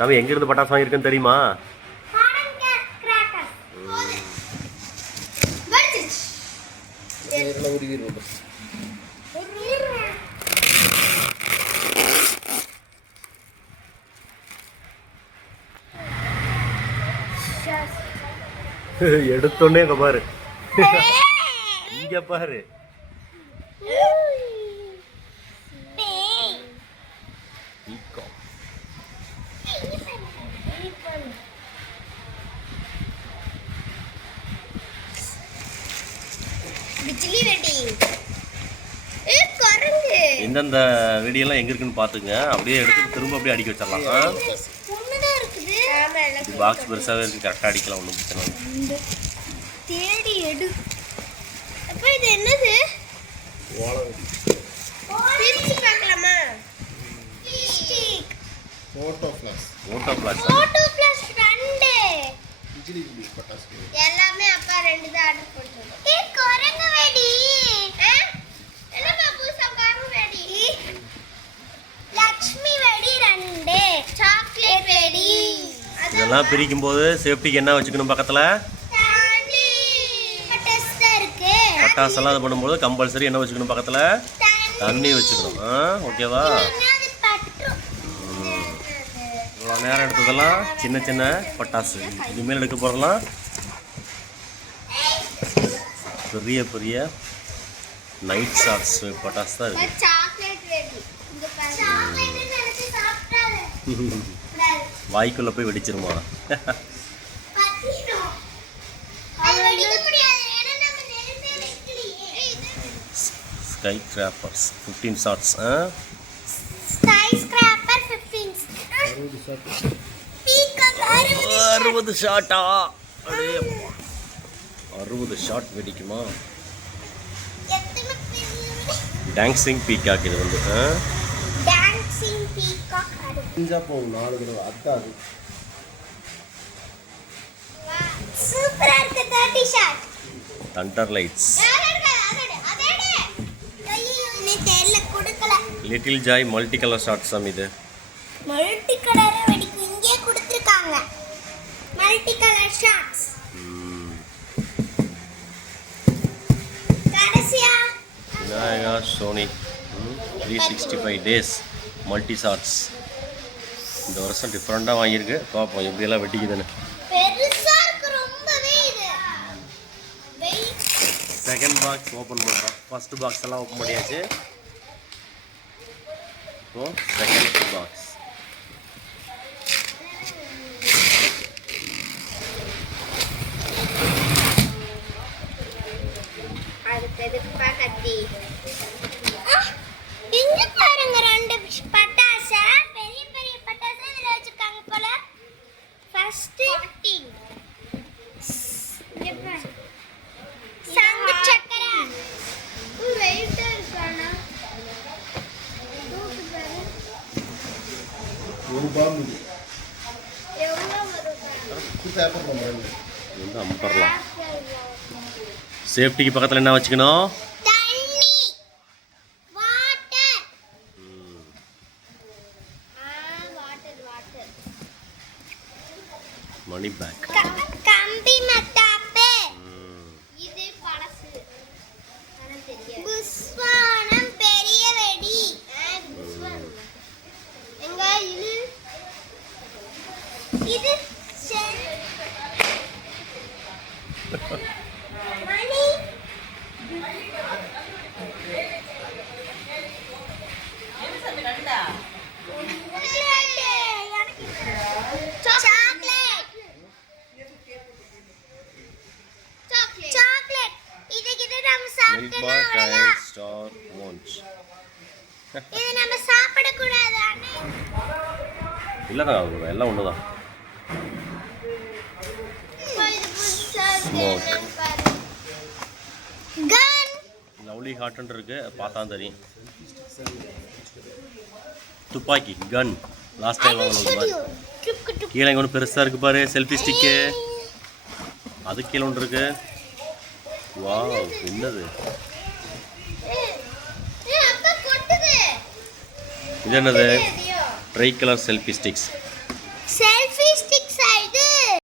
தம்பி எங்கேருந்து பட்டாசு வாங்கியிருக்கேன்னு தெரியுமா? எடுத்தோடனே இங்க பாரு. இங்க பாரு. பிஜிலி வெடி ஏ குரங்கு. எந்தெந்த வெடியெல்லாம் எங்க இருக்குன்னு பாத்துங்க. அப்படியே எடுத்து திரும்ப அப்படியே அடிக்க வச்சிடலாம். இருக்குது. பாக்ஸ் பெருசாவே இருக்கு. கரெக்டாக அடிக்கலாம் ஒன்றும் பிரச்சனை இல்லை. தேடி எடு. அப்ப இது என்னது? பிரிச்சு பார்க்கலாமா? ஸ்டிக் ஃபோட்டோ ஃப்ளாஷ் ஓட்டோ பிளாஸ் போட்டோ பிளஸ் ரெண்டு எல்லாமே அப்பா ரெண்டு தான் ஆர்டர் இதெல்லாம் பிரிக்கும் போது சேஃப்டிக்கு என்ன வச்சுக்கணும் பக்கத்துல? பட்டாசெல்லாம் இது பண்ணும்போது கம்பல்சரி என்ன வச்சுக்கணும் பக்கத்துல? தண்ணி. வச்சுக்கணும். ஆ ஓகேவா. இவ்வளோ நேரம் எடுத்ததெல்லாம் சின்ன சின்ன பட்டாசு. இனிமேல் எடுக்க போகிறதெல்லாம் பெரிய பெரிய நைட் ஷாட்ஸ் பட்டாசு தான் ஒரு வாய்க்குள்ள போய் வெடிச்சிருமா? ஸ்கை கிராப்பர்ஸ் ஃபிஃப்டீன் ஷாட்ஸ் ஆ? ஸ்கை ஸ்கிராப்பர் 15 அறுபது ஷாட்டா. அறுபது ஷாட் வெடிக்குமா? டான்சிங் பீகாக் இது வந்து அஞ்சா போகும் நாலு தடவை அதான் அது சூப்பரா இருக்கு 30 ஷாட் தண்டர் லைட்ஸ் கொடுக்கல. Little joy multi colour shots சாமி இது. மல்டி கலர் வெடிக்கு இங்கே கொடுத்துருக்காங்க மல்டி கலர் ஷாட்ஸ் ம். கடைசியா Vinayaka Sony three sixty five days multi shots இந்த வருஷம் டிஃப்ரெண்ட்டாக வாங்கியிருக்கு. பார்ப்போம் எப்படியெல்லாம் வெட்டிக்குதுன்னு. பெருசா இருக்கு ரொம்பவே இது. வெயிட் செகண்ட் பாக்ஸ் ஓப்பன் பண்ணுறோம் ஃபர்ஸ்ட் பாக்ஸ் எல்லாம் ஓப்பன் பண்ணியாச்சு. இப்போ second box ஒரு பாம்பு இது எவ்வளவு வரும் பேப்பர் பண்ணுறாங்க இது வந்து அம்பர்லாம் சேஃப்டிக்கு பக்கத்தில் என்ன வச்சுக்கணும் தண்ணி வாட்டர் ஆ வாட்டர் வாட்டர் மணி பேக் கம்பி மத்தாப்பு மில்க் சாப்பிட்டோம்னா பார் அவ்வளவுதான் ட்ரையல் ஸ்டார் மோன்ச் இது நம்ம சாப்பிடக்கூடாது அண்ணே. இல்லைடா எல்லாம் ஒன்று Gun. லவ்லி ஹார்ட்னு இருக்கு பார்த்தா தெரியும். துப்பாக்கி கன் லாஸ்ட் I டைம் வாங்கினது. கீழே இங்கே ஒன்று பெருசாக இருக்கு பாரு செல்ஃபி ஸ்டிக்கு அது கீழே ஒன்று இருக்கு. வா என்னது. இது என்னது. Try colour selfie sticks